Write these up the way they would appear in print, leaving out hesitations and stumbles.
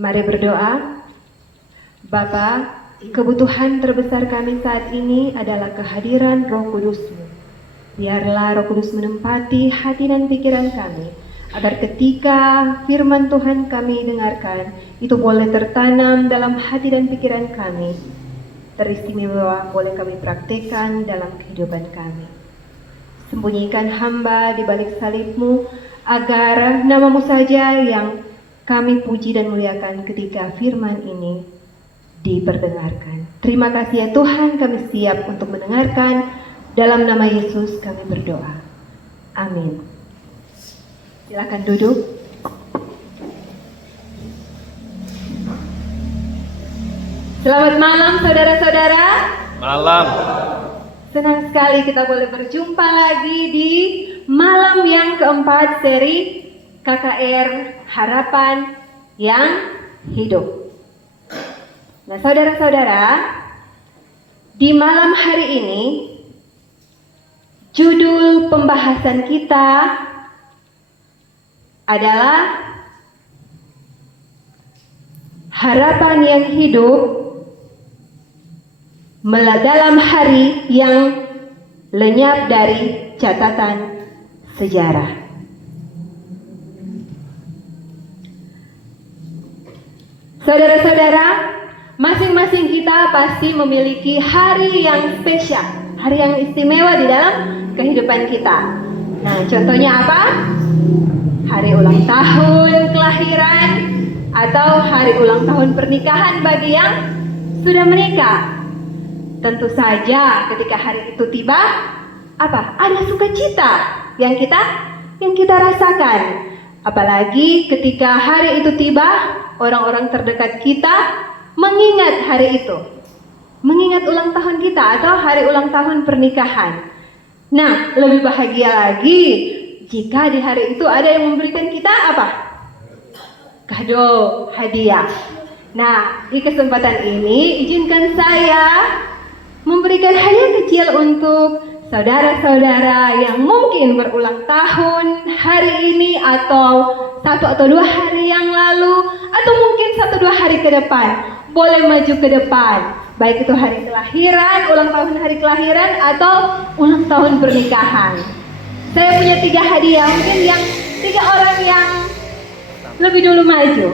Mari berdoa. Bapa, kebutuhan terbesar kami saat ini adalah kehadiran Roh Kudus-Mu. Biarlah Roh Kudus menempati hati dan pikiran kami, agar ketika firman Tuhan kami dengarkan, itu boleh tertanam dalam hati dan pikiran kami, teristimewa boleh kami praktekkan dalam kehidupan kami. Sembunyikan hamba di balik salib-Mu, agar nama-Mu saja yang kami puji dan muliakan ketika firman ini diperdengarkan. Terima kasih ya Tuhan, kami siap untuk mendengarkan. Dalam nama Yesus kami berdoa. Amin. Silakan duduk. Selamat malam saudara-saudara. Malam. Senang sekali kita boleh berjumpa lagi di malam yang keempat seri KKR Harapan yang Hidup. Nah saudara-saudara, di malam hari ini judul pembahasan kita adalah Harapan yang Hidup dalam hari yang lenyap dari catatan sejarah. Saudara-saudara, masing-masing kita pasti memiliki hari yang spesial, hari yang istimewa di dalam kehidupan kita. Nah, contohnya apa? Hari ulang tahun kelahiran atau hari ulang tahun pernikahan bagi yang sudah menikah. Tentu saja ketika hari itu tiba, apa? Ada sukacita yang kita rasakan. Apalagi ketika hari itu tiba, orang-orang terdekat kita mengingat hari itu, mengingat ulang tahun kita atau hari ulang tahun pernikahan. Nah, lebih bahagia lagi jika di hari itu ada yang memberikan kita apa? Kado, hadiah. Nah, di kesempatan ini izinkan saya memberikan hadiah kecil untuk saudara-saudara yang mungkin berulang tahun hari ini atau 1 atau 2 hari yang lalu, atau mungkin 1-2 hari ke depan. Boleh maju ke depan, baik itu hari kelahiran, ulang tahun hari kelahiran, atau ulang tahun pernikahan. Saya punya 3 hadiah, mungkin yang 3 orang yang lebih dulu maju.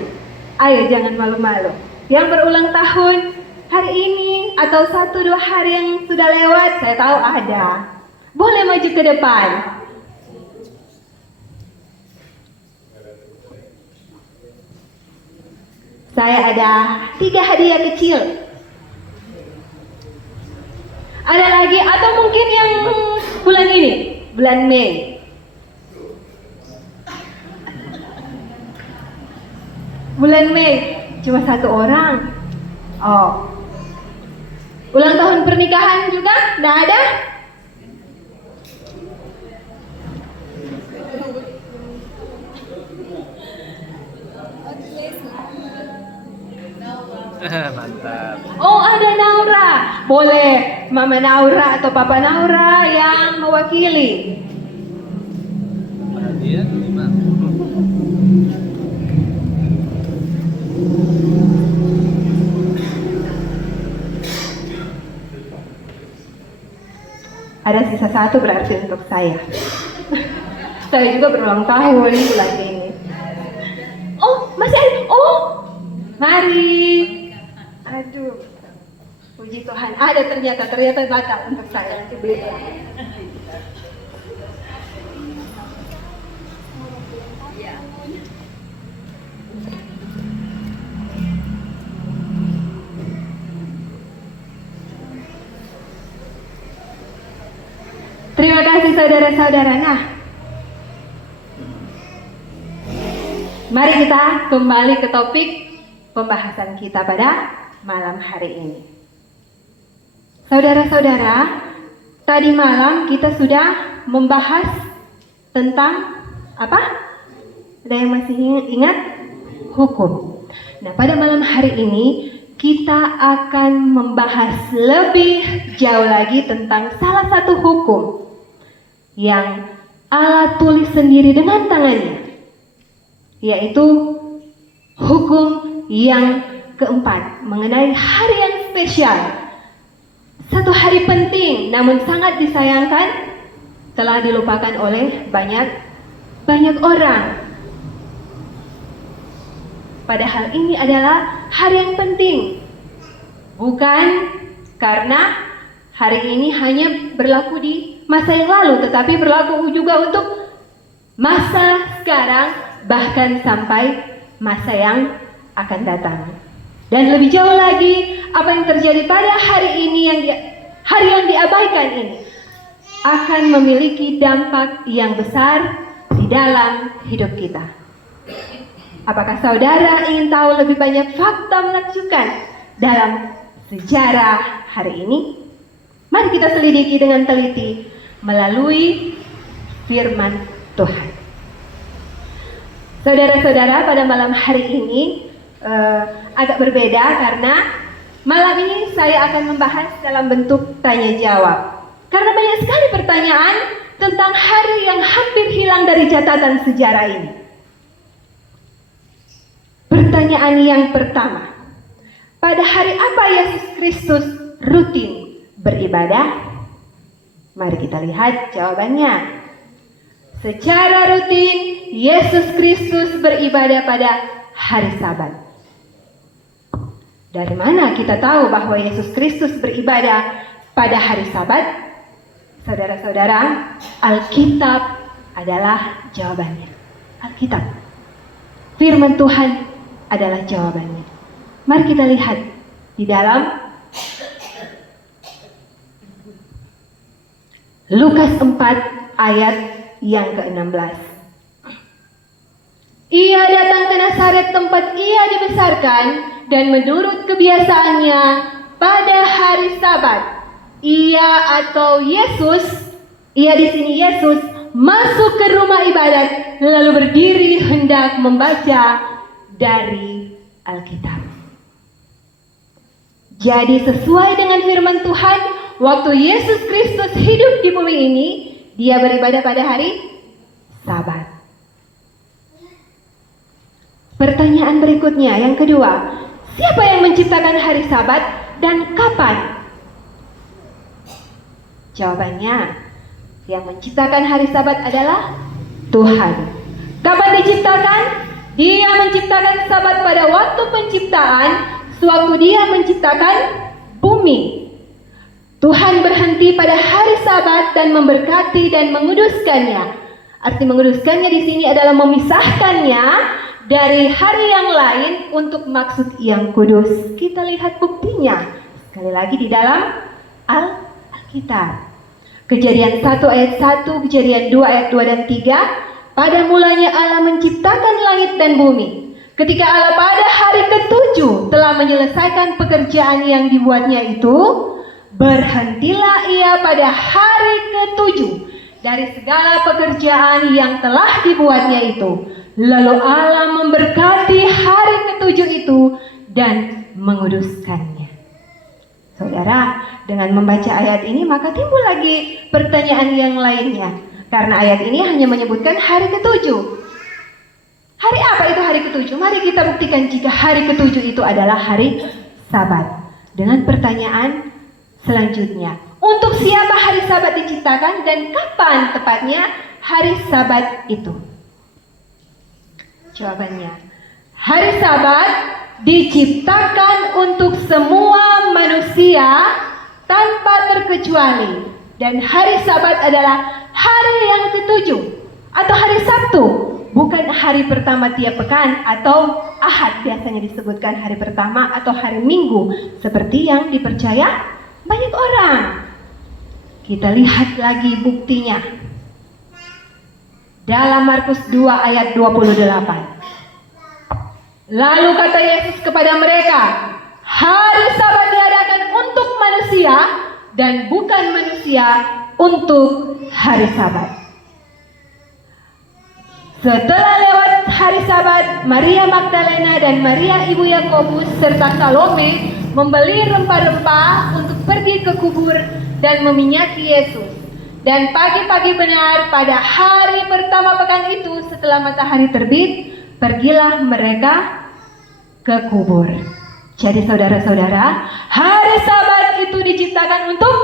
Ayo jangan malu-malu. Yang berulang tahun hari ini atau 1-2 hari yang sudah lewat, saya tahu ada. Boleh maju ke depan. Saya ada 3 hadiah kecil. Ada lagi atau mungkin yang bulan ini, bulan Mei. Bulan Mei cuma 1 orang. Oh. Ulang tahun pernikahan juga enggak ada? Mantap. Oh, ada Naura. Boleh Mama Naura atau Papa Naura yang mewakili. Hadiah 5. Ada sisa 1 berarti untuk saya. Saya juga berulang tahun bulan ini. Oh, masih ada. Oh, mari. Aduh, puji Tuhan. Ada ternyata batal untuk saya. Nanti beli. Terima kasih saudara-saudara. Nah, mari kita kembali ke topik pembahasan kita pada malam hari ini. Saudara-saudara, tadi malam kita sudah membahas tentang apa? Ada yang masih ingat? Hukum. Nah, pada malam hari ini kita akan membahas lebih jauh lagi tentang salah satu hukum yang Allah tulis sendiri dengan tangannya, yaitu hukum yang keempat, mengenai hari yang spesial. Satu hari penting namun sangat disayangkan telah dilupakan oleh banyak orang. Padahal ini adalah hari yang penting. Bukan karena hari ini hanya berlaku di masa yang lalu, tetapi berlaku juga untuk masa sekarang, bahkan sampai masa yang akan datang. Dan lebih jauh lagi, apa yang terjadi pada hari ini, hari yang diabaikan ini, akan memiliki dampak yang besar di dalam hidup kita. Apakah saudara ingin tahu lebih banyak fakta menakjubkan dalam sejarah hari ini? Mari kita selidiki dengan teliti melalui firman Tuhan. Saudara-saudara, pada malam hari ini agak berbeda karena malam ini saya akan membahas dalam bentuk tanya jawab. Karena banyak sekali pertanyaan tentang hari yang hampir hilang dari catatan sejarah ini. Pertanyaan yang pertama, pada hari apa Yesus Kristus rutin beribadah? Mari kita lihat jawabannya. Secara rutin, Yesus Kristus beribadah pada hari Sabat. Dari mana kita tahu bahwa Yesus Kristus beribadah pada hari Sabat? Saudara-saudara, Alkitab adalah jawabannya. Alkitab, firman Tuhan adalah jawabannya. Mari kita lihat di dalam Lukas 4 ayat yang ke-16. Ia datang ke Nazaret tempat ia dibesarkan, dan menurut kebiasaannya pada hari Sabat, ia atau Yesus, ia di sini Yesus, masuk ke rumah ibadat lalu berdiri hendak membaca dari Alkitab. Jadi sesuai dengan firman Tuhan, waktu Yesus Kristus hidup di bumi ini, dia beribadah pada hari Sabat. Pertanyaan berikutnya, yang kedua, siapa yang menciptakan hari Sabat dan kapan? Jawabannya, yang menciptakan hari Sabat adalah Tuhan. Kapan diciptakan? Dia menciptakan Sabat pada waktu penciptaan, sewaktu dia menciptakan bumi. Tuhan berhenti pada hari Sabat dan memberkati dan menguduskannya. Arti menguduskannya di sini adalah memisahkannya dari hari yang lain untuk maksud yang kudus. Kita lihat buktinya sekali lagi di dalam Alkitab. Kejadian 1 ayat 1, Kejadian 2 ayat 2 dan 3. Pada mulanya Allah menciptakan langit dan bumi. Ketika Allah pada hari ke-7 telah menyelesaikan pekerjaan yang dibuatnya itu, berhentilah ia pada hari ke-7 dari segala pekerjaan yang telah dibuatnya itu. Lalu Allah memberkati hari ke-7 itu dan menguduskannya. Saudara, dengan membaca ayat ini maka timbul lagi pertanyaan yang lainnya. Karena ayat ini hanya menyebutkan hari ke-7. Hari apa itu hari ke-7? Mari kita buktikan jika hari ke-7 itu adalah hari Sabat. Dengan pertanyaan selanjutnya, untuk siapa hari Sabat diciptakan dan kapan tepatnya hari Sabat itu? Jawabannya, hari Sabat diciptakan untuk semua manusia tanpa terkecuali. Dan hari Sabat adalah hari yang ke-7 atau hari Sabtu, bukan hari pertama tiap pekan atau Ahad biasanya disebutkan hari pertama atau hari Minggu seperti yang dipercaya banyak orang. Kita lihat lagi buktinya dalam Markus 2 ayat 28. Lalu kata Yesus kepada mereka, hari Sabat diadakan untuk manusia dan bukan manusia untuk hari Sabat. Setelah lewat hari Sabat, Maria Magdalena dan Maria ibu Yakobus serta Salome membeli rempah-rempah untuk pergi ke kubur dan meminyaki Yesus. Dan pagi-pagi benar pada hari pertama pekan itu setelah matahari terbit, pergilah mereka ke kubur. Jadi saudara-saudara, hari Sabat itu diciptakan untuk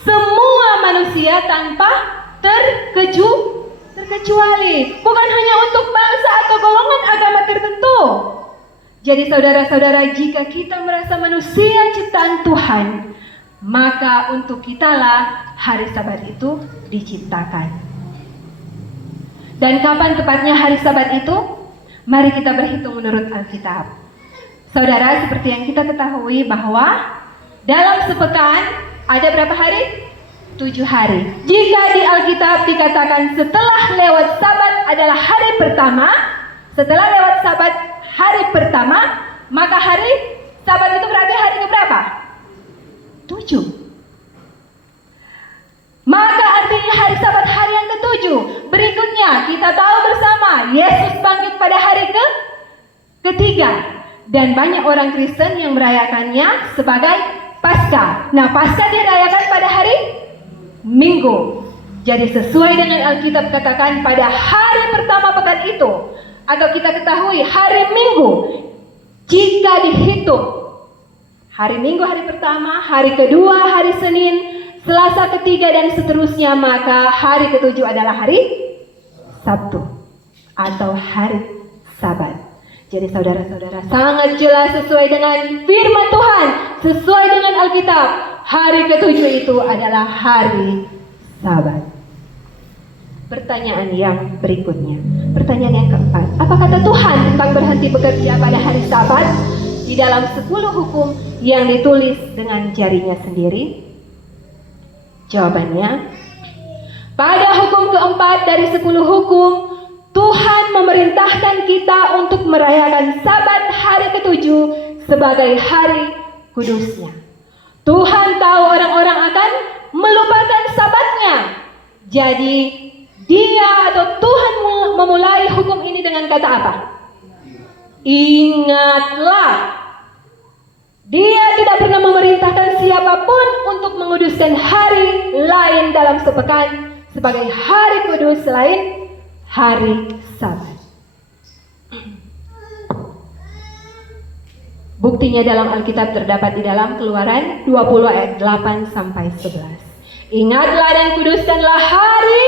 semua manusia tanpa terkecuali. Bukan hanya untuk bangsa atau golongan agama tertentu. Jadi saudara-saudara, jika kita merasa manusia ciptaan Tuhan, maka untuk kitalah hari Sabat itu diciptakan. Dan kapan tepatnya hari Sabat itu? Mari kita berhitung menurut Alkitab. Saudara, seperti yang kita ketahui bahwa dalam sepekan ada berapa hari? 7 hari. Jika di Alkitab dikatakan setelah lewat Sabat adalah hari pertama, setelah lewat Sabat hari pertama, maka hari Sabat itu berarti hari keberapa? 7. Maka artinya hari Sabat hari yang ke-7. Berikutnya kita tahu bersama Yesus bangkit pada hari ketiga. Dan banyak orang Kristen yang merayakannya sebagai Paskah. Nah, Paskah dirayakan pada hari Minggu. Jadi sesuai dengan Alkitab katakan pada hari pertama pekan itu, atau kita ketahui hari Minggu, jika dihitung hari Minggu hari pertama, hari kedua hari Senin, Selasa ketiga dan seterusnya, maka hari ke-7 adalah hari Sabtu atau hari Sabat. Jadi saudara-saudara, sangat jelas sesuai dengan firman Tuhan, sesuai dengan Alkitab, hari ke-7 itu adalah hari Sabat. Pertanyaan yang berikutnya, pertanyaan yang keempat, apa kata Tuhan tentang berhenti bekerja pada hari Sabat di dalam 10 hukum yang ditulis dengan jarinya sendiri? Jawabannya, pada hukum keempat dari 10 hukum, Tuhan memerintahkan kita untuk merayakan Sabat hari ke-7 sebagai hari kudusnya. Tuhan tahu orang-orang akan melupakan Sabatnya. Jadi Dia atau Tuhan memulai hukum ini dengan kata apa? Ingatlah. Dia tidak pernah memerintahkan siapapun untuk menguduskan hari lain dalam sepekan sebagai hari kudus selain hari Sabat. Buktinya dalam Alkitab terdapat di dalam Keluaran 20 ayat 8 sampai 11. Ingatlah dan kuduskanlah hari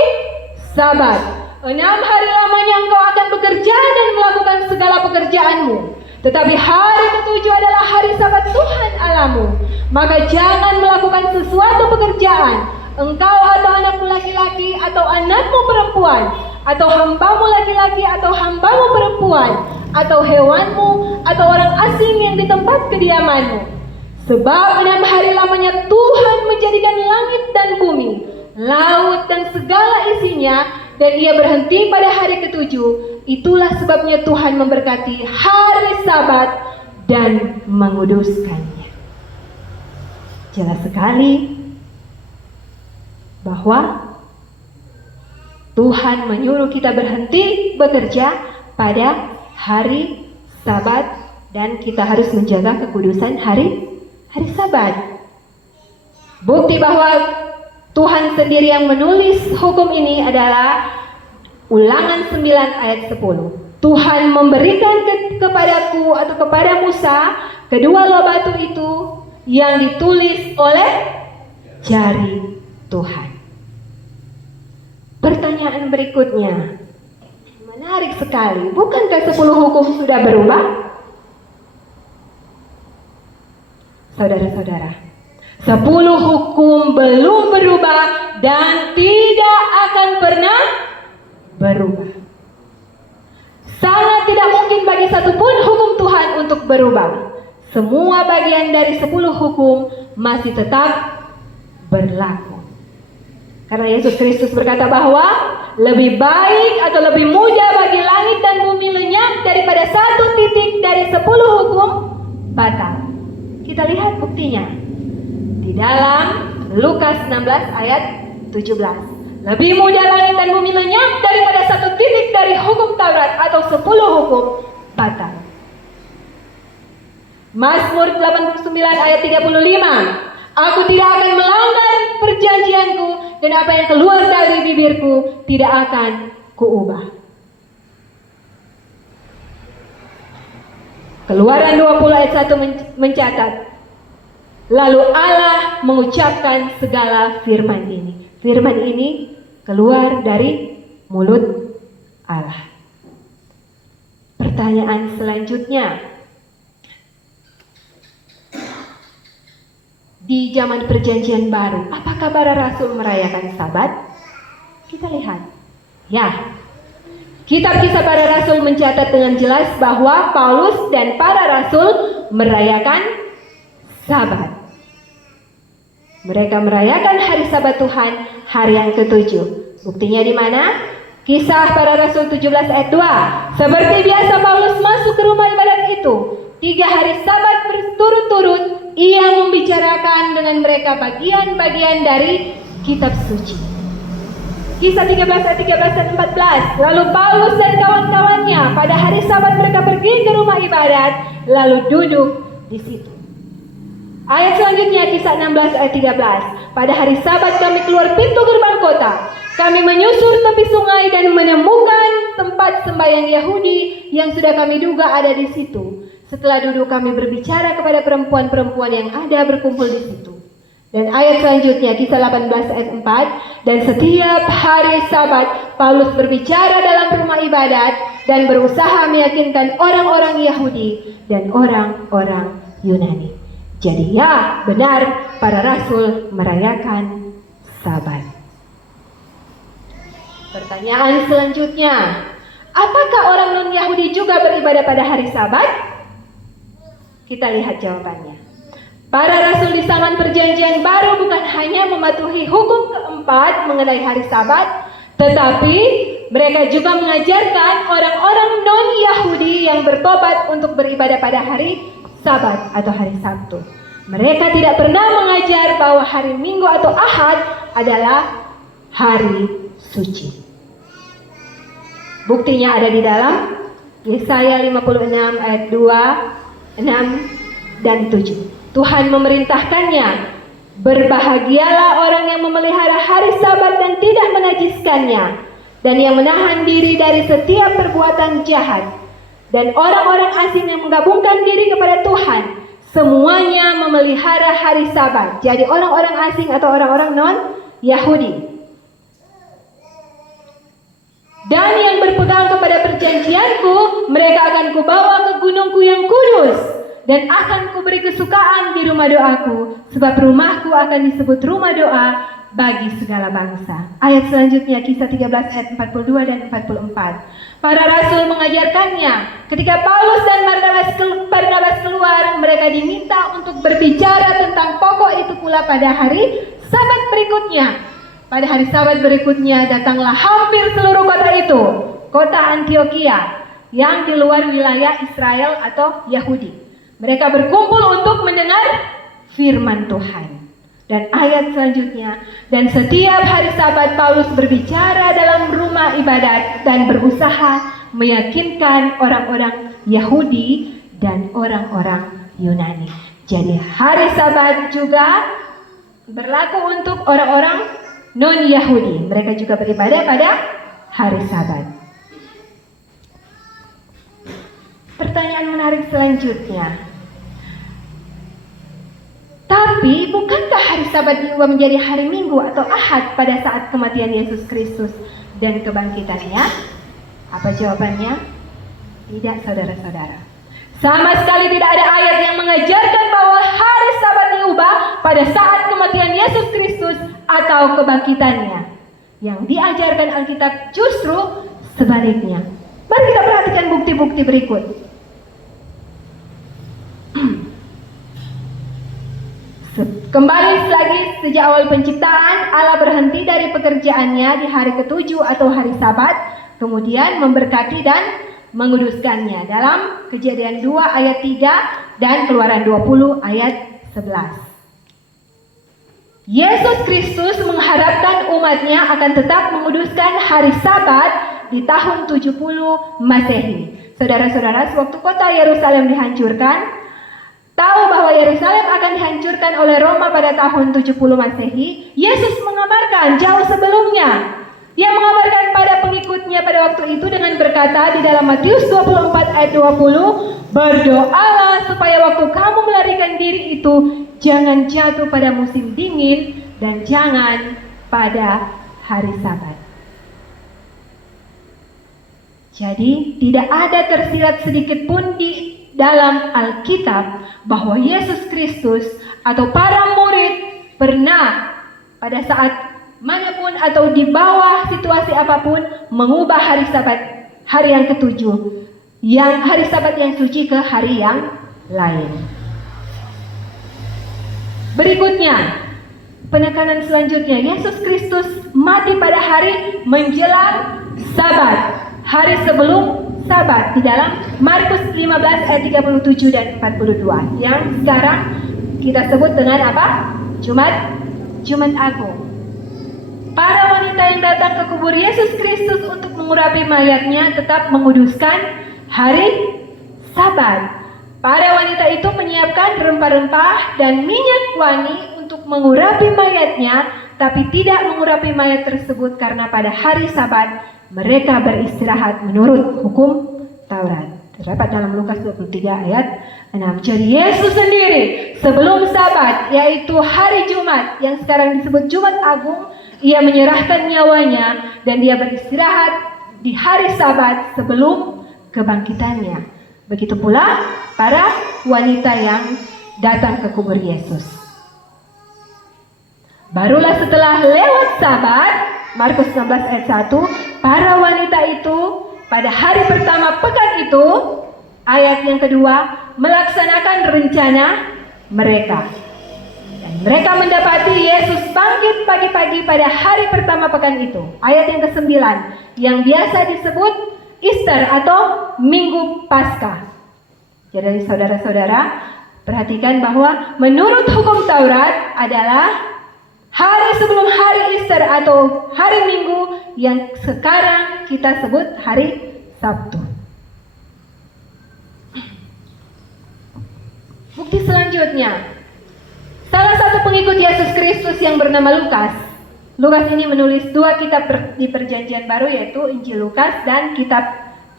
Sabat. 6 hari lamanya engkau akan bekerja dan melakukan segala pekerjaanmu. Tetapi hari ke-7 adalah hari Sabat Tuhan Allahmu. Maka jangan melakukan sesuatu pekerjaan, engkau atau anakmu laki-laki atau anakmu perempuan, atau hambamu laki-laki atau hambamu perempuan, atau hewanmu, atau orang asing yang di tempat kediamanmu. Sebab 6 hari lamanya Tuhan menjadikan langit dan bumi, laut dan segala isinya, dan Ia berhenti pada hari ke-7. Itulah sebabnya Tuhan memberkati hari Sabat dan menguduskannya. Jelas sekali bahwa Tuhan menyuruh kita berhenti bekerja pada hari Sabat dan kita harus menjaga kekudusan hari Sabat. Bukti bahwa Tuhan sendiri yang menulis hukum ini adalah Ulangan 9 ayat 10. Tuhan memberikan kepadaku atau kepada Musa kedua loh batu itu yang ditulis oleh jari Tuhan. Pertanyaan berikutnya, menarik sekali. Bukankah 10 hukum sudah berubah? Saudara-saudara, 10 hukum belum berubah dan tidak akan pernah berubah. Sangat tidak mungkin bagi satupun hukum Tuhan untuk berubah. Semua bagian dari 10 hukum masih tetap berlaku. Karena Yesus Kristus berkata bahwa lebih baik atau lebih mudah bagi langit dan bumi lenyap daripada satu titik dari 10 hukum batal. Kita lihat buktinya di dalam Lukas 16 ayat 17. Lebih mudah langit dan bumi lenyap daripada satu titik dari hukum Taurat atau 10 hukum batal. Mazmur 89 ayat 35. Aku tidak akan melanggar perjanjianku dan apa yang keluar dari bibirku tidak akan kuubah. Keluaran 20 ayat 1 mencatat, lalu Allah mengucapkan segala firman ini. Firman ini keluar dari mulut Allah. Pertanyaan selanjutnya, di zaman perjanjian baru, apakah para rasul merayakan Sabat? Kita lihat. Ya, kitab Kisah Para Rasul mencatat dengan jelas bahwa Paulus dan para rasul merayakan Sabat. Mereka merayakan hari Sabat Tuhan, hari yang ke-7. Buktinya di mana? Kisah Para Rasul 17 ayat 2. Seperti biasa Paulus masuk ke rumah ibadat itu. 3 hari Sabat berturut-turut, ia membicarakan dengan mereka bagian-bagian dari kitab suci. Kisah 13 ayat 13 dan 14. Lalu Paulus dan kawan-kawannya pada hari Sabat mereka pergi ke rumah ibadat, lalu duduk di situ. Ayat selanjutnya Kisah 16 ayat 13. Pada hari Sabat kami keluar pintu gerbang kota. Kami menyusur tepi sungai dan menemukan tempat sembahyang Yahudi yang sudah kami duga ada di situ. Setelah duduk kami berbicara kepada perempuan-perempuan yang ada berkumpul di situ. Dan ayat selanjutnya Kisah 18 ayat 4. Dan setiap hari Sabat Paulus berbicara dalam rumah ibadat dan berusaha meyakinkan orang-orang Yahudi dan orang-orang Yunani. Jadi ya, benar para rasul merayakan Sabat. Pertanyaan selanjutnya, apakah orang non-Yahudi juga beribadah pada hari Sabat? Kita lihat jawabannya. Para rasul di zaman perjanjian baru bukan hanya mematuhi hukum keempat mengenai hari Sabat, tetapi mereka juga mengajarkan orang-orang non-Yahudi yang bertobat untuk beribadah pada hari Sabat atau hari Sabtu. Mereka tidak pernah mengajar bahwa hari Minggu atau Ahad adalah hari suci. Buktinya ada di dalam Yesaya 56 ayat 2, 6, dan 7. Tuhan memerintahkannya, berbahagialah orang yang memelihara hari Sabat dan tidak menajiskannya, dan yang menahan diri dari setiap perbuatan jahat. Dan orang-orang asing yang menggabungkan diri kepada Tuhan, semuanya memelihara hari Sabat. Jadi orang-orang asing atau orang-orang non-Yahudi. Dan yang berpegang kepada perjanjianku, mereka akan kubawa ke gunungku yang kudus, dan akan kuberi kesukaan di rumah doaku, sebab rumahku akan disebut rumah doa bagi segala bangsa. Ayat selanjutnya Kisah 13 ayat 42 dan 44. Para rasul mengajarkannya. Ketika Paulus dan Barnabas keluar, mereka diminta untuk berbicara tentang pokok itu pula pada hari Sabat berikutnya. Pada hari Sabat berikutnya datanglah hampir seluruh kota itu, kota Antioquia, yang di luar wilayah Israel atau Yahudi. Mereka berkumpul untuk mendengar firman Tuhan. Dan ayat selanjutnya, dan setiap hari Sabat Paulus berbicara dalam rumah ibadat dan berusaha meyakinkan orang-orang Yahudi dan orang-orang Yunani. Jadi hari Sabat juga berlaku untuk orang-orang non-Yahudi. Mereka juga beribadah pada hari Sabat. Pertanyaan menarik selanjutnya. Tapi bukankah hari Sabat diubah menjadi hari Minggu atau Ahad pada saat kematian Yesus Kristus dan kebangkitannya? Apa jawabannya? Tidak, saudara-saudara. Sama sekali tidak ada ayat yang mengajarkan bahwa hari Sabat diubah pada saat kematian Yesus Kristus atau kebangkitannya. Yang diajarkan Alkitab justru sebaliknya. Mari kita perhatikan bukti-bukti berikut. Kembali lagi, sejak awal penciptaan Allah berhenti dari pekerjaannya di hari ke-7 atau hari Sabat, kemudian memberkati dan menguduskannya dalam Kejadian 2 ayat 3 dan Keluaran 20 ayat 11. Yesus Kristus mengharapkan umatnya akan tetap menguduskan hari Sabat di tahun 70 Masehi. Saudara-saudara, sewaktu kota Yerusalem dihancurkan, tahu bahwa Yerusalem akan dihancurkan oleh Roma pada tahun 70 Masehi, Yesus mengabarkan jauh sebelumnya Dia mengabarkan pada pengikutnya pada waktu itu dengan berkata di dalam Matius 24 ayat 20, berdoalah supaya waktu kamu melarikan diri itu jangan jatuh pada musim dingin dan jangan pada hari Sabat. Jadi tidak ada tersirat sedikit pun di dalam Alkitab bahwa Yesus Kristus atau para murid pernah pada saat manapun atau di bawah situasi apapun mengubah hari Sabat, hari yang ketujuh, yang hari Sabat yang suci ke hari yang lain. Berikutnya, penekanan selanjutnya, Yesus Kristus mati pada hari menjelang Sabat, hari sebelum Sabat di dalam Markus 15 ayat 37 dan 42 yang sekarang kita sebut dengan apa? Jumat Agung. Para wanita yang datang ke kubur Yesus Kristus untuk mengurapi mayatnya tetap menguduskan hari Sabat. Para wanita itu menyiapkan rempah-rempah dan minyak wangi untuk mengurapi mayatnya, tapi tidak mengurapi mayat tersebut karena pada hari Sabat mereka beristirahat menurut hukum Taurat. Terdapat dalam Lukas 23 ayat 6. Jadi Yesus sendiri sebelum Sabat, yaitu hari Jumat yang sekarang disebut Jumat Agung, ia menyerahkan nyawanya dan dia beristirahat di hari Sabat sebelum kebangkitannya. Begitu pula para wanita yang datang ke kubur Yesus. Barulah setelah lewat Sabat, Markus 16 ayat 1, para wanita itu pada hari pertama pekan itu, ayat yang kedua, melaksanakan rencana mereka. Dan mereka mendapati Yesus bangkit pagi-pagi pada hari pertama pekan itu. Ayat yang ke-9, yang biasa disebut Easter atau Minggu Paskah. Jadi saudara-saudara, perhatikan bahwa menurut hukum Taurat adalah hari sebelum hari Easter atau hari Minggu yang sekarang kita sebut hari Sabtu. Bukti selanjutnya, salah satu pengikut Yesus Kristus yang bernama Lukas. Lukas ini menulis dua kitab di Perjanjian Baru, yaitu Injil Lukas dan kitab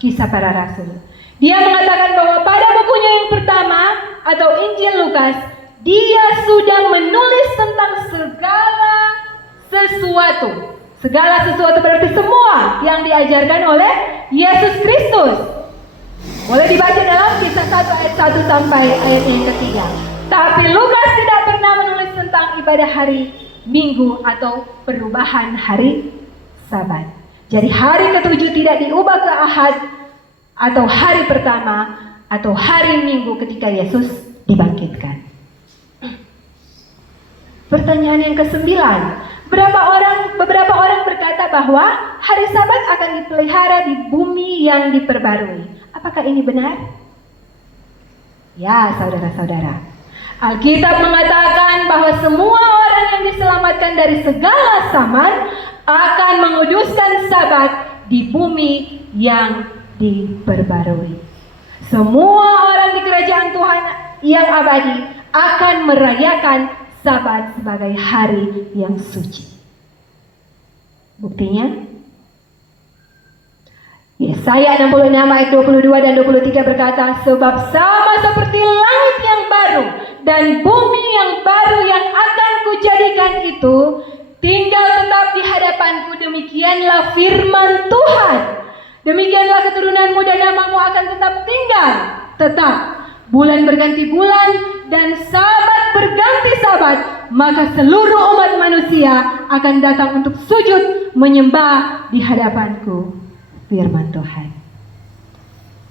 Kisah Para Rasul. Dia mengatakan bahwa pada bukunya yang pertama atau Injil Lukas, dia sudah menulis tentang segala sesuatu. Segala sesuatu berarti semua yang diajarkan oleh Yesus Kristus. Boleh dibaca dalam Kisah 1 ayat 1 sampai ayat yang ketiga. Tapi Lukas tidak pernah menulis tentang ibadah hari Minggu atau perubahan hari Sabat. Jadi hari ketujuh tidak diubah ke Ahad atau hari pertama atau hari Minggu ketika Yesus dibangkitkan. Pertanyaan yang ke-9, beberapa orang berkata bahwa hari Sabat akan dipelihara di bumi yang diperbarui. Apakah ini benar? Ya, saudara-saudara. Alkitab mengatakan bahwa semua orang yang diselamatkan dari segala samar akan menguduskan Sabat di bumi yang diperbarui. Semua orang di kerajaan Tuhan yang abadi akan merayakan Sabat sebagai hari yang suci. Buktinya, Yesaya 66 ayat 22 dan 23 berkata, sebab sama seperti langit yang baru dan bumi yang baru yang akan kujadikan itu tinggal tetap di hadapanku, demikianlah firman Tuhan. Demikianlah keturunanmu dan namamu akan tetap tinggal tetap. Bulan berganti bulan dan Sabat berganti Sabat, maka seluruh umat manusia akan datang untuk sujud menyembah di hadapanku, firman Tuhan.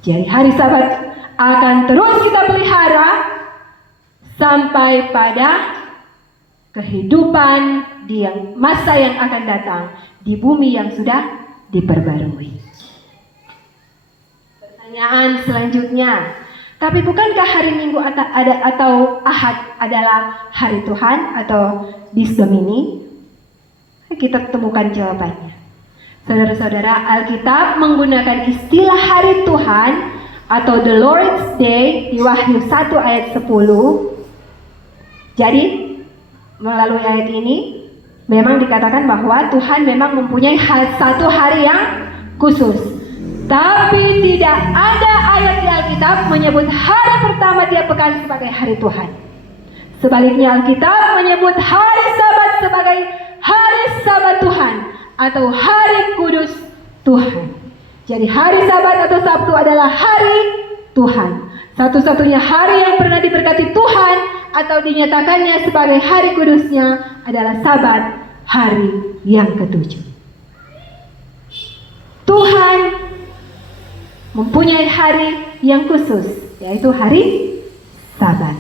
Jadi hari Sabat akan terus kita pelihara sampai pada kehidupan di masa yang akan datang di bumi yang sudah diperbarui. Pertanyaan selanjutnya, tapi bukankah hari Minggu atau Ahad adalah hari Tuhan atau Dis Domini? Kita temukan jawabannya. Saudara-saudara, Alkitab menggunakan istilah hari Tuhan atau the Lord's Day di Wahyu 1 ayat 10. Jadi, melalui ayat ini, memang dikatakan bahwa Tuhan memang mempunyai satu hari yang khusus. Tapi tidak ada ayat di Alkitab menyebut hari pertama tiap pekan sebagai hari Tuhan. Sebaliknya Alkitab menyebut hari Sabat sebagai hari Sabat Tuhan atau hari kudus Tuhan. Jadi hari Sabat atau Sabtu adalah hari Tuhan. Satu-satunya hari yang pernah diberkati Tuhan atau dinyatakannya sebagai hari kudusnya adalah Sabat, hari yang ketujuh. Tuhan mempunyai hari yang khusus, yaitu hari Sabat.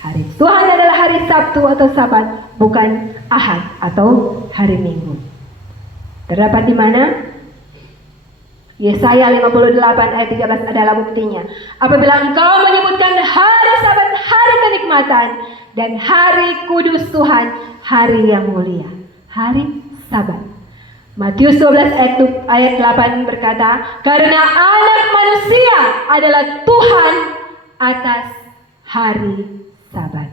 Hari Tuhan adalah hari Sabtu atau Sabat, bukan Ahad atau hari Minggu. Terdapat di mana? Yesaya 58 ayat 13 adalah buktinya. Apabila engkau menyebutkan hari Sabat, hari kenikmatan, dan hari kudus Tuhan, hari yang mulia, hari Sabat. Matius 12 ayat 8 berkata, karena anak manusia adalah Tuhan atas hari Sabat.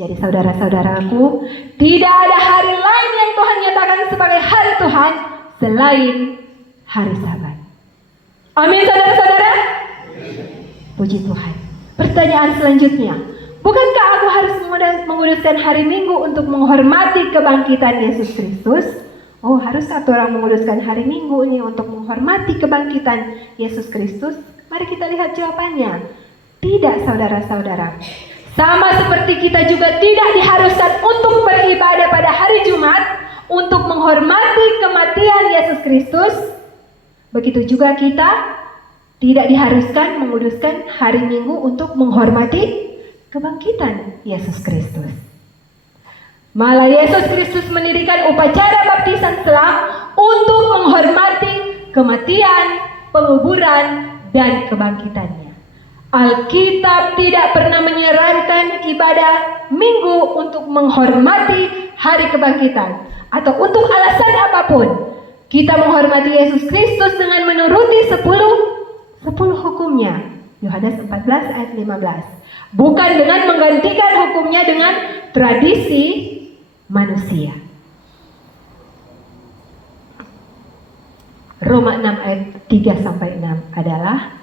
Jadi saudara-saudaraku, tidak ada hari lain yang Tuhan nyatakan sebagai hari Tuhan selain hari Sabat. Amin saudara-saudara. Puji Tuhan. Pertanyaan selanjutnya, bukankah aku harus menguduskan hari Minggu untuk menghormati kebangkitan Yesus Kristus? Oh, harus satu orang menguduskan hari Minggu ini untuk menghormati kebangkitan Yesus Kristus? Mari kita lihat jawabannya. Tidak, saudara-saudara. Sama seperti kita juga tidak diharuskan untuk beribadah pada hari Jumat untuk menghormati kematian Yesus Kristus. Begitu juga kita tidak diharuskan menguduskan hari Minggu untuk menghormati kebangkitan Yesus Kristus. Malah Yesus Kristus mendirikan upacara baptisan selam untuk menghormati kematian, penguburan, dan kebangkitannya. Alkitab tidak pernah menyarankan ibadah Minggu untuk menghormati hari kebangkitan atau untuk alasan apapun. Kita menghormati Yesus Kristus dengan menuruti 10 hukumnya. Yohanes 14 ayat 15. Bukan dengan menggantikan hukumnya dengan tradisi manusia. Roma 6 ayat 3-6 adalah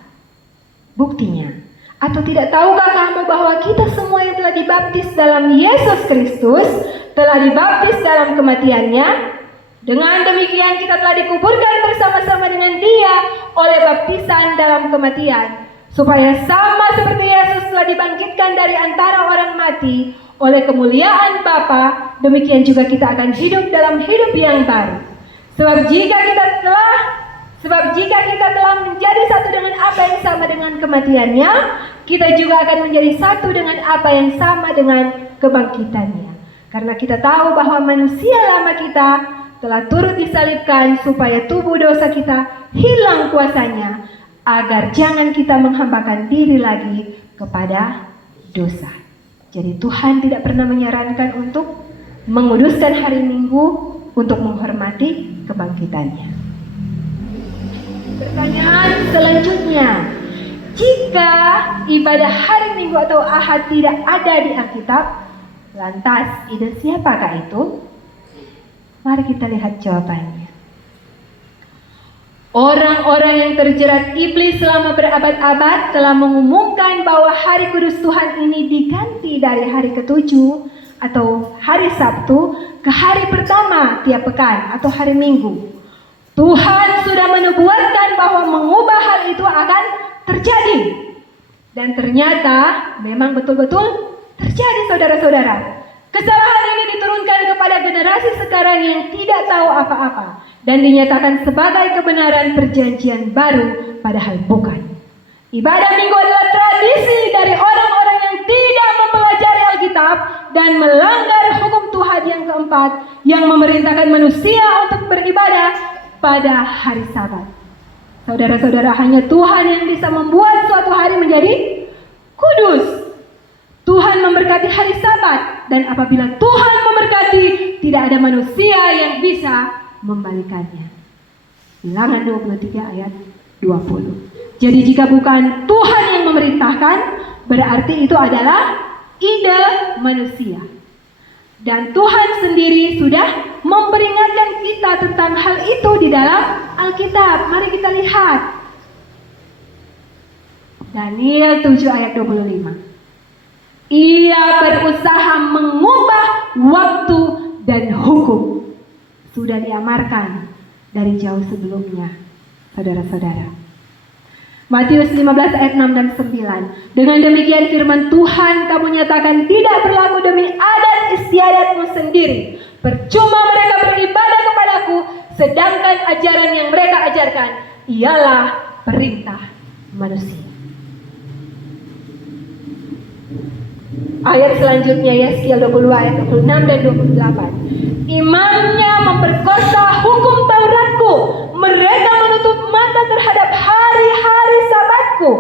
buktinya. Atau tidak tahukah kamu bahwa kita semua yang telah dibaptis dalam Yesus Kristus telah dibaptis dalam kematiannya? Dengan demikian kita telah dikuburkan bersama-sama dengan Dia oleh baptisan dalam kematian, supaya sama seperti Yesus telah dibangkitkan dari antara orang mati oleh kemuliaan Bapa, demikian juga kita akan hidup dalam hidup yang baru. Sebab jika kita telah menjadi satu dengan apa yang sama dengan kematiannya, kita juga akan menjadi satu dengan apa yang sama dengan kebangkitannya. Karena kita tahu bahwa manusia lama kita telah turut disalibkan supaya tubuh dosa kita hilang kuasanya, agar jangan kita menghambakan diri lagi kepada dosa. Jadi Tuhan tidak pernah menyarankan untuk menguduskan hari Minggu untuk menghormati kebangkitannya. Pertanyaan selanjutnya, jika ibadah hari Minggu atau Ahad tidak ada di Alkitab, lantas ide siapakah itu? Mari kita lihat jawabannya. Orang-orang yang terjerat iblis selama berabad-abad telah mengumumkan bahwa hari kudus Tuhan ini diganti dari hari ketujuh atau hari Sabtu ke hari pertama tiap pekan atau hari Minggu. Tuhan sudah menubuatkan bahwa mengubah hal itu akan terjadi. Dan ternyata memang betul-betul terjadi, saudara-saudara. Kesalahan ini diturunkan kepada generasi sekarang yang tidak tahu apa-apa dan dinyatakan sebagai kebenaran perjanjian baru, padahal bukan. Ibadah Minggu adalah tradisi dari orang-orang yang tidak mempelajari Alkitab dan melanggar hukum Tuhan yang keempat, yang memerintahkan manusia untuk beribadah pada hari Sabat. Saudara-saudara, hanya Tuhan yang bisa membuat suatu hari menjadi kudus. Tuhan memberkati hari Sabat, dan apabila Tuhan memberkati, tidak ada manusia yang bisa membalikannya. Bilangan 23 ayat 20. Jadi jika bukan Tuhan yang memerintahkan, berarti itu adalah ide manusia. Dan Tuhan sendiri sudah memperingatkan kita tentang hal itu di dalam Alkitab. Mari kita lihat. Daniel 7 ayat 25. Ia berusaha mengubah waktu dan hukum. Sudah diamarkan dari jauh sebelumnya, saudara-saudara. Matius 15 ayat 6 dan 9. Dengan demikian firman Tuhan kamu nyatakan tidak berlaku demi adat istiadatmu sendiri. Percuma mereka beribadah kepadaku, sedangkan ajaran yang mereka ajarkan ialah perintah manusia. Ayat selanjutnya Yeskiel 22 ayat 26 dan 28. Imamnya memperkosa hukum Tauratku. Mereka menutup mata terhadap hari-hari Sabatku.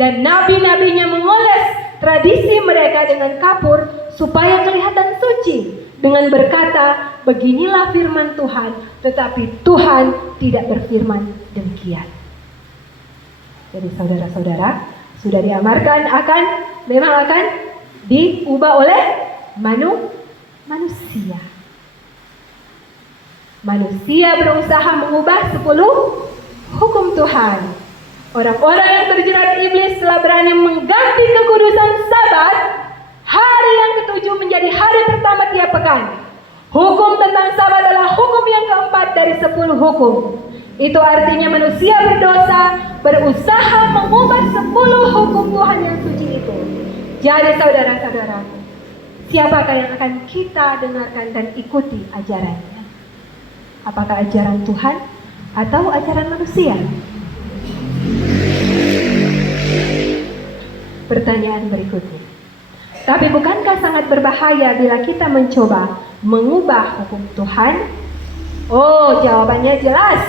Dan nabi-nabinya mengoles tradisi mereka dengan kapur supaya kelihatan suci. Dengan berkata, beginilah firman Tuhan, tetapi Tuhan tidak berfirman demikian. Jadi saudara-saudara, sudah diamarkan memang akan diubah oleh manusia. Manusia berusaha mengubah 10 hukum Tuhan. Orang-orang yang terjerat iblis telah berani mengganti kekudusan Sabat, hari yang ketujuh menjadi hari pertama tiap pekan. Hukum tentang Sabat adalah hukum yang keempat dari 10 hukum. Itu artinya manusia berdosa berusaha mengubah 10 hukum Tuhan yang suci itu. Jadi saudara-saudara, siapakah yang akan kita dengarkan dan ikuti ajarannya? Apakah ajaran Tuhan atau ajaran manusia? Pertanyaan berikutnya. Tapi bukankah sangat berbahaya bila kita mencoba mengubah hukum Tuhan? Oh, jawabannya jelas.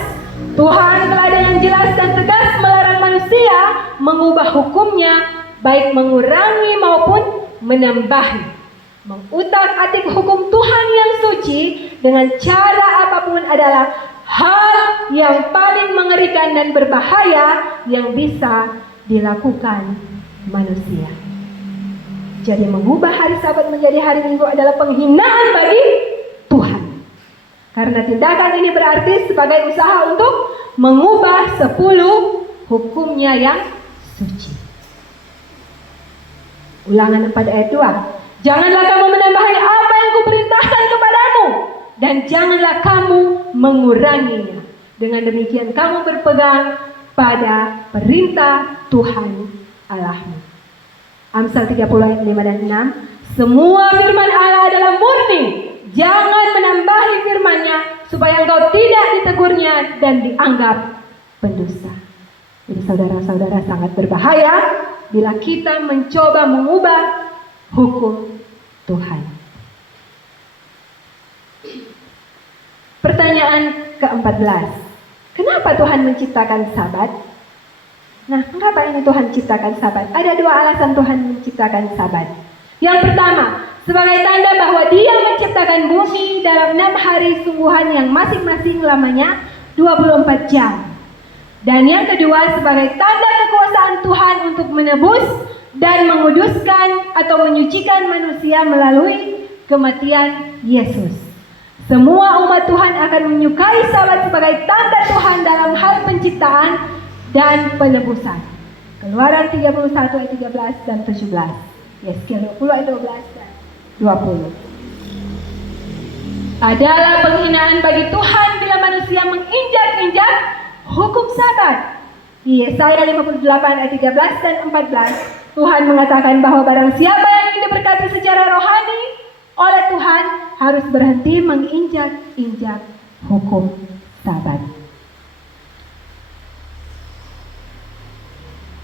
Tuhan telah dengan jelas dan tegas melarang manusia mengubah hukumnya, baik mengurangi maupun menambahi. Mengutak-atik hukum Tuhan yang suci dengan cara apapun adalah hal yang paling mengerikan dan berbahaya yang bisa dilakukan manusia. Jadi mengubah hari Sabat menjadi hari Minggu adalah penghinaan bagi Tuhan. Karena tindakan ini berarti sebagai usaha untuk mengubah 10 hukumnya yang suci. Ulangan 4 ayat 2. Janganlah kamu menambahi apa yang kuperintahkan kepadamu, dan janganlah kamu menguranginya. Dengan demikian kamu berpegang pada perintah Tuhan Allahmu. Amsal 30 ayat 5 dan 6. Semua firman Allah adalah murni. Jangan menambahi firman-Nya supaya engkau tidak ditegurnya dan dianggap pendusta. Jadi saudara-saudara, sangat berbahaya bila kita mencoba mengubah hukum Tuhan. Pertanyaan ke-14. Kenapa Tuhan menciptakan Sabat? Nah, mengapa ini Tuhan ciptakan Sabat? Ada 2 alasan Tuhan menciptakan Sabat. Yang pertama, sebagai tanda bahwa Dia menciptakan bumi dalam 6 hari sungguhan yang masing-masing lamanya 24 jam. Dan yang kedua, sebagai tanda kekuasaan Tuhan untuk menebus dan menguduskan atau menyucikan manusia melalui kematian Yesus. Semua umat Tuhan akan menyukai Sabat sebagai tanda Tuhan dalam hal penciptaan dan penebusan. Keluaran 31 ayat 13 dan 17. Yeskiel 20 ayat 12 dan 20. Adalah penghinaan bagi Tuhan bila manusia menginjak-injak hukum Sabat. Di Yesaya 58 ayat 13 dan 14, Tuhan mengatakan bahwa barang siapa yang ingin diberkati secara rohani oleh Tuhan harus berhenti menginjak-injak hukum Sabat.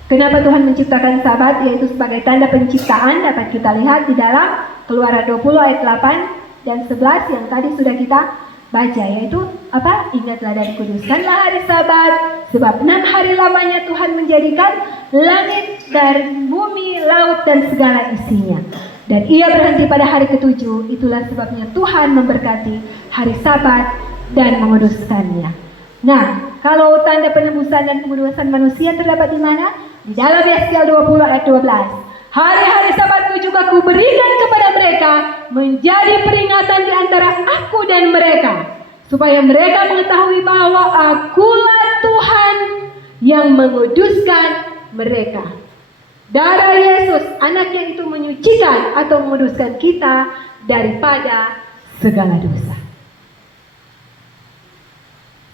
Kenapa Tuhan menciptakan Sabat? Yaitu sebagai tanda penciptaan, dapat kita lihat di dalam Keluaran 20 ayat 8 dan 11 yang tadi sudah kita baca, yaitu apa? Ingatlah dan kuduskanlah hari Sabat, sebab 6 hari lamanya Tuhan menjadikan langit dan bumi, laut dan segala isinya. Dan Ia berhenti pada hari ketujuh. Itulah sebabnya Tuhan memberkati hari Sabat dan menguduskannya. Nah, kalau tanda penebusan dan pengudusan manusia terdapat di mana? Di dalam Yeskiel 20 ayat 12. Hari-hari Sabatku juga kuberikan kepada mereka menjadi peringatan di antara aku dan mereka, supaya mereka mengetahui bahwa akulah Tuhan yang menguduskan mereka. Darah Yesus, anaknya itu menyucikan atau menguduskan kita daripada segala dosa.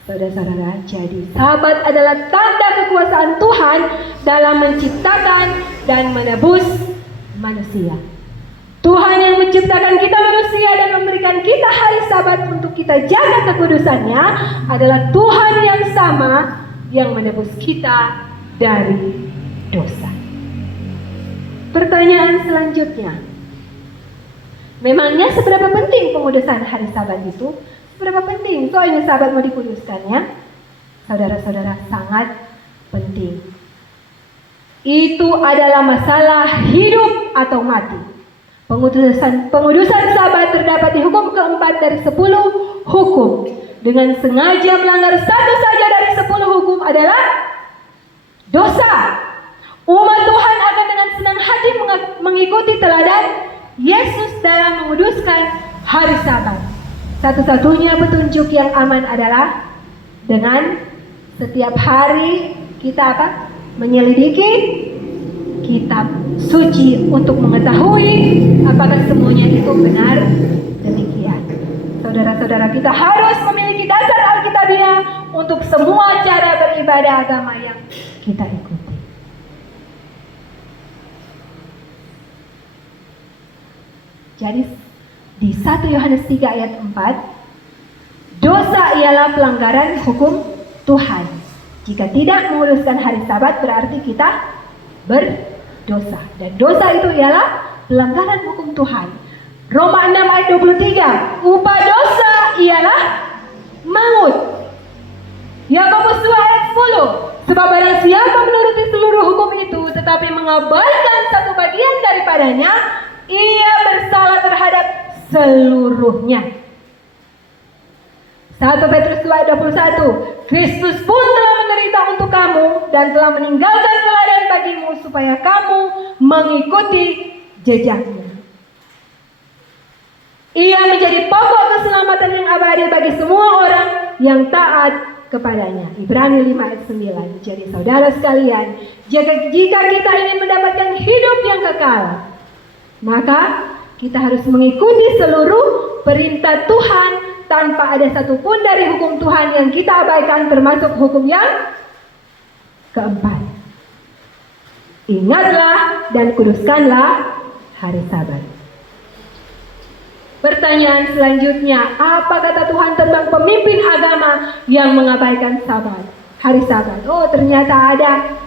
Saudara-saudara, jadi Sabat adalah tanda kekuasaan Tuhan dalam menciptakan dan menebus manusia. Tuhan yang menciptakan kita manusia dan memberikan kita hari Sabat untuk kita jaga kekudusannya adalah Tuhan yang sama yang menebus kita dari dosa. Pertanyaan selanjutnya, memangnya seberapa penting pengudusan hari Sabat itu? Seberapa penting soalnya Sabat mau dikuduskan ya? Saudara-saudara, sangat penting. Itu adalah masalah hidup atau mati. Pengudusan Sabat terdapat di hukum keempat dari 10 hukum. Dengan sengaja melanggar satu saja dari 10 hukum adalah dosa. Umat Tuhan akan dengan senang hati mengikuti teladan Yesus dalam menguduskan hari Sabat. Satu-satunya petunjuk yang aman adalah dengan setiap hari kita menyelidiki kitab suci untuk mengetahui apakah semuanya itu benar demikian. Saudara-saudara, kita harus memiliki dasar Alkitabiah untuk semua cara beribadah agama yang kita ikuti. Jadi di 1 Yohanes 3 ayat 4, dosa ialah pelanggaran hukum Tuhan. Jika tidak menguduskan hari Sabat berarti kita berdosa. Dan dosa itu ialah pelanggaran hukum Tuhan. Roma 6 ayat 23, upah dosa ialah maut. Yakobus 2 ayat 10, sebab barang siapa menuruti seluruh hukum itu tetapi mengabaikan satu bagian daripadanya, ia bersalah terhadap seluruhnya. 1 Petrus 2 ayat 21, Kristus pun telah menderita untuk kamu dan telah meninggalkan teladan bagimu supaya kamu mengikuti jejaknya. Ia menjadi pokok keselamatan yang abadi bagi semua orang yang taat kepadanya. Ibrani 5 ayat 9. Jadi saudara sekalian, jika kita ingin mendapatkan hidup yang kekal, maka kita harus mengikuti seluruh perintah Tuhan tanpa ada satupun dari hukum Tuhan yang kita abaikan, termasuk hukum yang keempat. Ingatlah dan kuduskanlah hari Sabat. Pertanyaan selanjutnya, apa kata Tuhan tentang pemimpin agama yang mengabaikan Sabat, hari Sabat? Oh, ternyata ada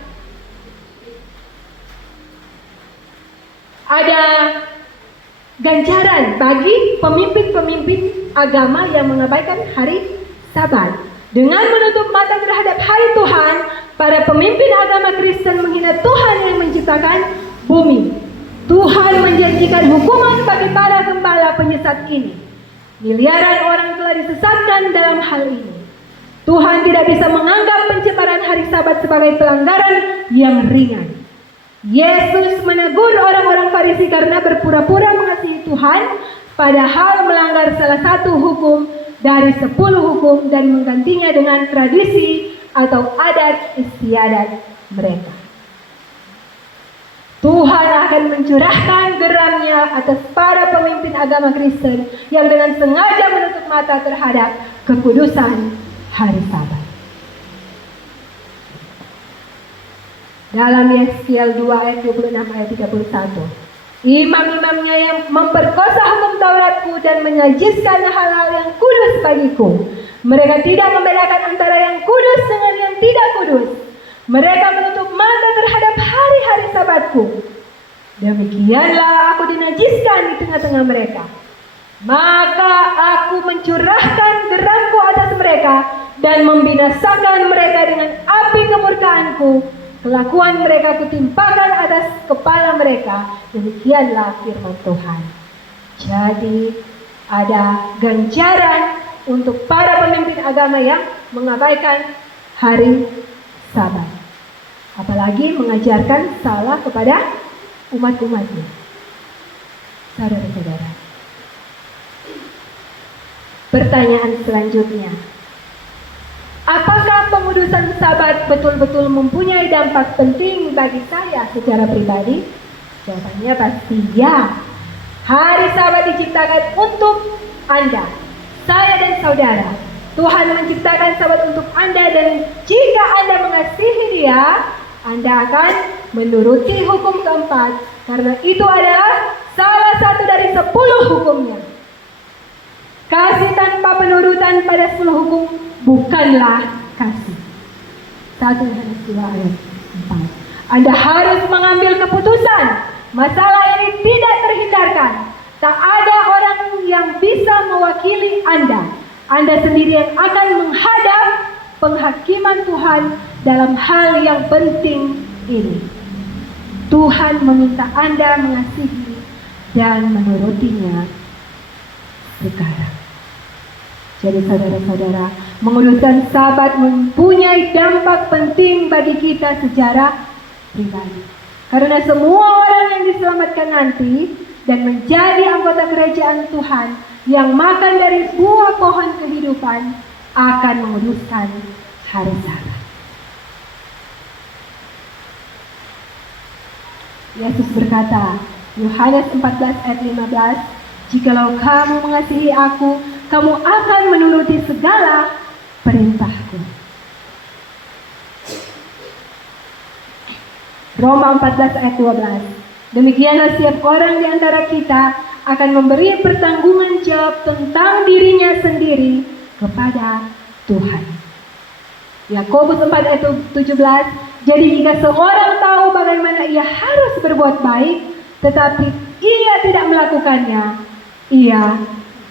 ganjaran bagi pemimpin-pemimpin agama yang mengabaikan hari Sabat. Dengan menutup mata terhadap hari Tuhan, para pemimpin agama Kristen menghina Tuhan yang menciptakan bumi. Tuhan menjanjikan hukuman bagi para gembala penyesat ini. Miliaran orang telah disesatkan dalam hal ini. Tuhan tidak bisa menganggap pencemaran hari Sabat sebagai pelanggaran yang ringan. Yesus menegur orang-orang Farisi karena berpura-pura mengasihi Tuhan, padahal melanggar salah satu hukum dari 10 hukum dan menggantinya dengan tradisi atau adat istiadat mereka. Tuhan akan mencurahkan geramnya atas para pemimpin agama Kristen yang dengan sengaja menutup mata terhadap kekudusan hari Sabat. Dalam Yeskiel 2 ayat 26 ayat 31, imam-imamnya yang memperkosa hukum Tauratku dan menajiskan hal-hal yang kudus bagiku. Mereka tidak membedakan antara yang kudus dengan yang tidak kudus. Mereka menutup mata terhadap hari-hari Sabatku. Demikianlah aku dinajiskan di tengah-tengah mereka. Maka aku mencurahkan geramku atas mereka dan membinasakan mereka dengan api kemurkaanku. Kelakuan mereka kutimpakan atas kepala mereka. Demikianlah firman Tuhan. Jadi ada ganjaran untuk para pemimpin agama yang mengabaikan hari Sabat. Apalagi mengajarkan salah kepada umat-umatnya. Saudara-saudara, pertanyaan selanjutnya, apakah pengudusan Sabat betul-betul mempunyai dampak penting bagi saya secara pribadi? Jawabannya pasti ya. Hari Sabat diciptakan untuk Anda, saya dan saudara. Tuhan menciptakan Sabat untuk Anda, dan jika Anda mengasihi Dia, Anda akan menuruti hukum keempat, karena itu adalah salah satu dari 10 hukumnya. Kasih tanpa penurutan pada 10 hukum bukanlah kasih. 1 Yohanes 2 ayat 4. Anda harus mengambil keputusan. Masalah ini tidak terhindarkan. Tak ada orang yang bisa mewakili Anda. Anda sendiri yang akan menghadap penghakiman Tuhan dalam hal yang penting ini. Tuhan meminta Anda mengasihi dan menurutinya sekarang. Jadi saudara-saudara, menguduskan Sabat mempunyai dampak penting bagi kita secara pribadi. Karena semua orang yang diselamatkan nanti dan menjadi anggota kerajaan Tuhan yang makan dari buah pohon kehidupan akan menguduskan hari Sabat. Yesus berkata, Yohanes 14 ayat 15, jikalau kamu mengasihi aku, kamu akan menuruti segala perintahku. Roma 14 ayat 12. Demikianlah setiap orang di antara kita akan memberi pertanggungan jawab tentang dirinya sendiri kepada Tuhan. Yakobus 4 ayat 17. Jadi jika seorang tahu bagaimana ia harus berbuat baik, tetapi ia tidak melakukannya, ia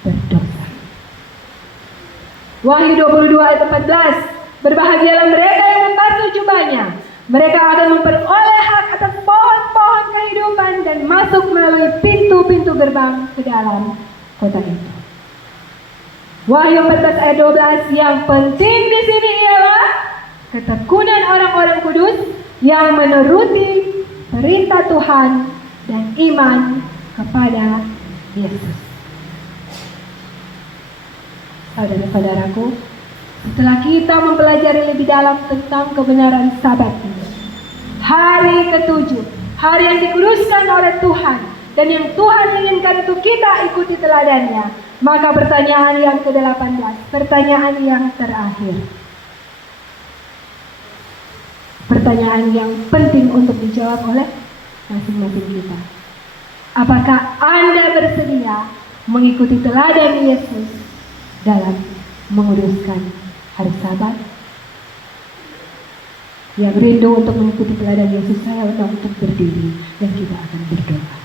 berdosa. Wahyu 22 ayat 14. Berbahagialah mereka yang membasuh jubahnya. Mereka akan memperoleh hak atas pohon-pohon kehidupan dan masuk melalui pintu-pintu gerbang ke dalam kota itu. Wahyu 14 ayat 12. Yang penting di sini ialah ketekunan orang-orang kudus yang menuruti perintah Tuhan dan iman kepada Yesus. Saudara-saudaraku, setelah kita mempelajari lebih dalam tentang kebenaran Sabat ini, hari ke-7, hari yang dikuduskan oleh Tuhan dan yang Tuhan inginkan untuk kita ikuti teladannya, maka pertanyaan yang ke-18, pertanyaan yang terakhir, pertanyaan yang penting untuk dijawab oleh masing-masing kita. Apakah Anda bersedia mengikuti teladan Yesus dalam menguduskan hari Sabat? Yang rindu untuk mengikuti teladan Yesus, saya undang untuk berdiri dan kita akan berdoa.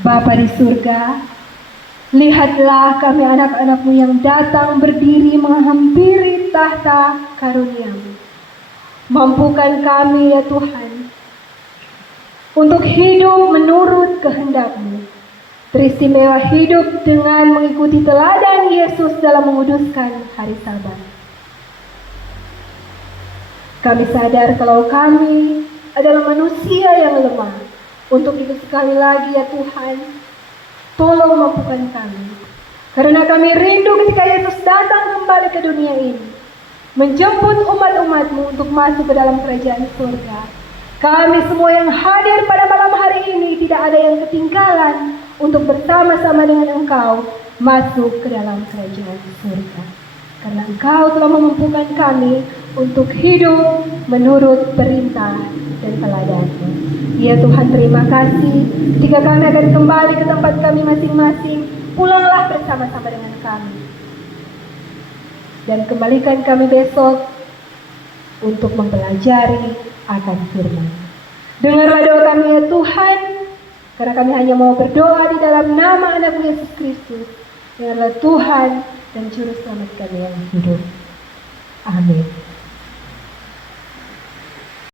Bapa di surga, lihatlah kami anak-anak-Mu yang datang berdiri menghampiri tahta karunia-Mu. Mampukan kami ya Tuhan untuk hidup menurut kehendak-Mu. Teristimewa hidup dengan mengikuti teladan Yesus dalam menguduskan hari Sabat. Kami sadar kalau kami adalah manusia yang lemah. Untuk itu sekali lagi ya Tuhan, tolong mampukan kami. Karena kami rindu ketika Yesus datang kembali ke dunia ini, menjemput umat-umat-Mu untuk masuk ke dalam kerajaan surga. Kami semua yang hadir pada malam hari ini tidak ada yang ketinggalan untuk bersama-sama dengan Engkau masuk ke dalam kerajaan surga. Karena Engkau telah memampukan kami untuk hidup menurut perintah dan teladan-Mu. Ya Tuhan, terima kasih. Jika kami akan kembali ke tempat kami masing-masing, pulanglah bersama-sama dengan kami. Dan kembalikan kami besok untuk mempelajari akan firman. Dengarlah doa kami ya Tuhan, karena kami hanya mau berdoa di dalam nama anak-Mu Yesus Kristus. Dengarlah Tuhan dan Juru Selamat kami yang hidup. Amin.